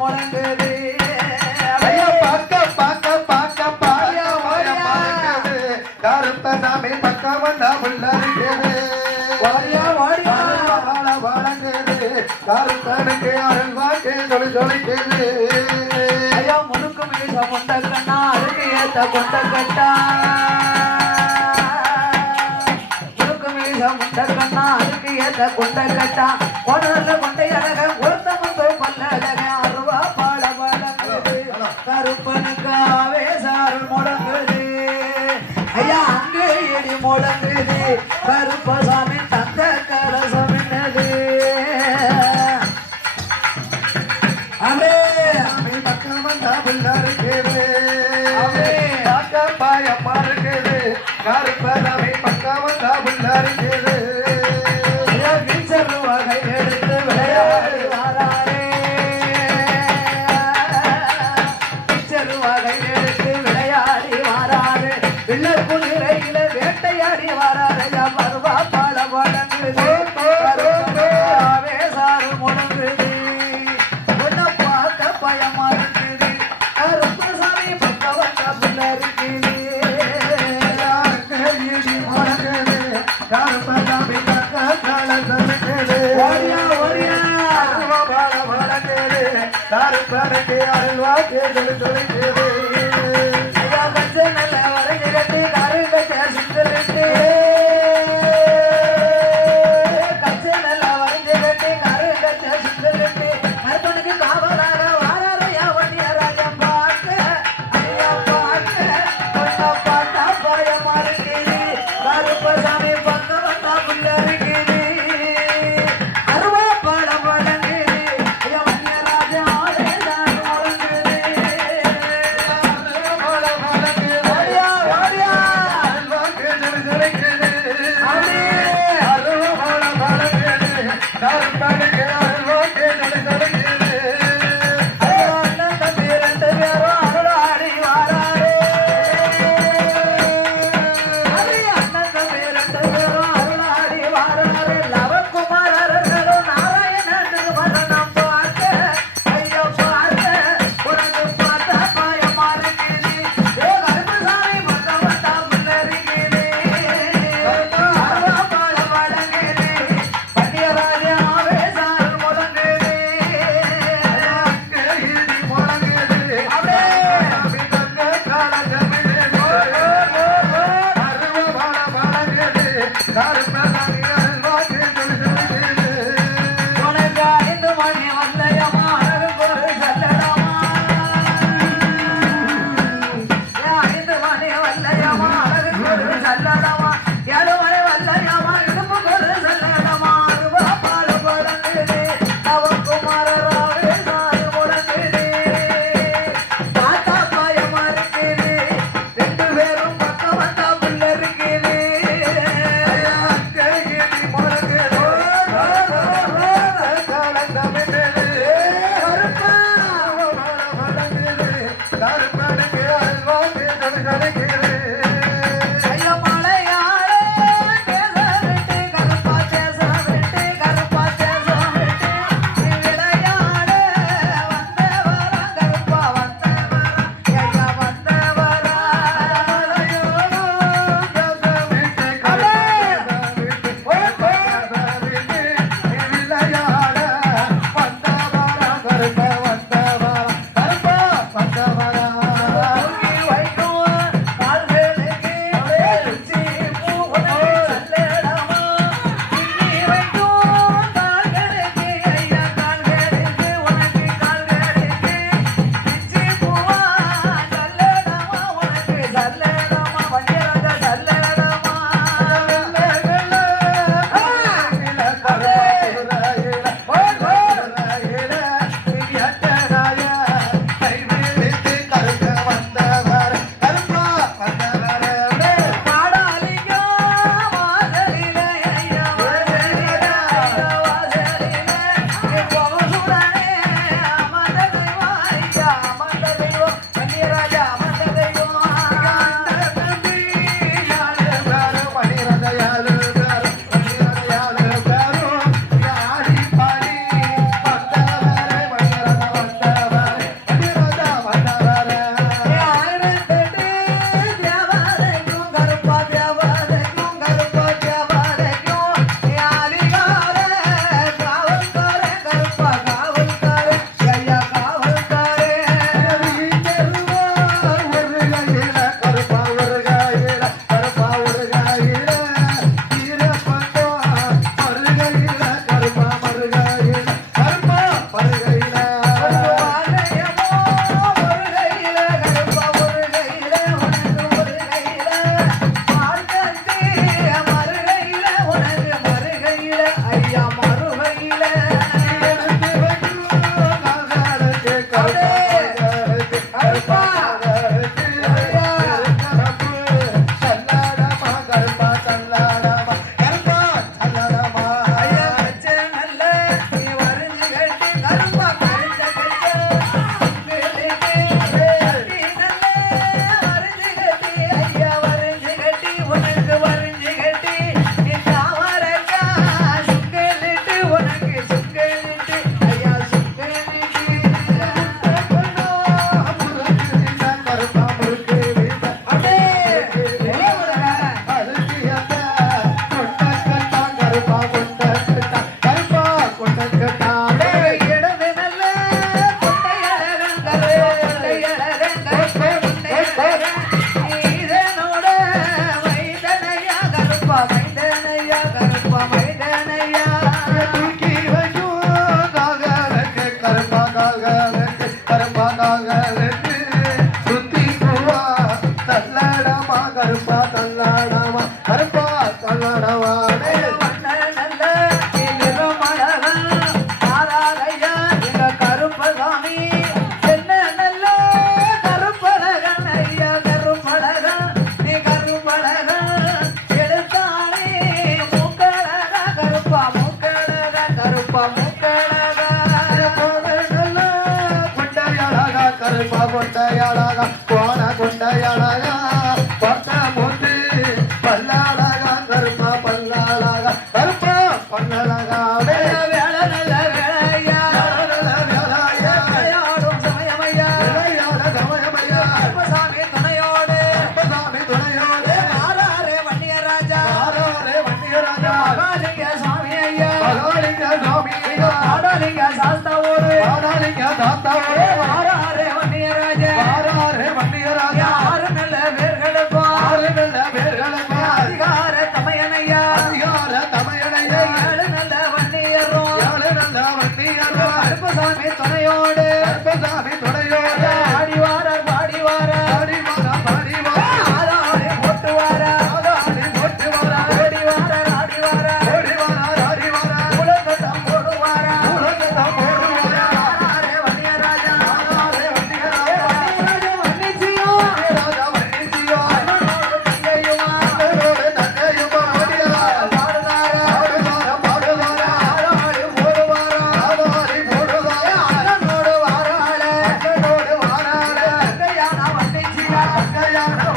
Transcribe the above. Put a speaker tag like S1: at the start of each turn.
S1: முழங்குது.
S2: பார்க்க பார்க்க பார்க்க வாயா மறக்குது கருப்பசாமி பக்கம் வந்தா உள்ள வழங்குது. கருப்பனுக்கு அருள் வாக்கு சொல்லி சொல்லிக்குது
S1: ஐயா முழுக்கு மீச கொண்ட கண்ணா அருகே ஏத்த கொண்ட கட்டா முழுக்கு மீச கொண்ட கண்ணா அருகே ஏத்த கொண்ட கட்டா கொடல கொண்டை அழக முழங்குது கருப்பசாமி தந்த கலசம் என்னது அமே
S2: சாமி பக்கம் வந்தா உள்ள இருக்குது
S1: அமே.
S2: பார்க்க பாயம்மா இருக்குது கருப்பசாமி பக்கம் வந்தா உள்ள இருக்குது கருப்பனுக்கு அருள்வா கேட்டு சொல்லிக்கிறது
S1: ஐயா, நல்ல Tahu. கருப்பசாமி
S2: துணையோடு துணையோட
S3: Yeah.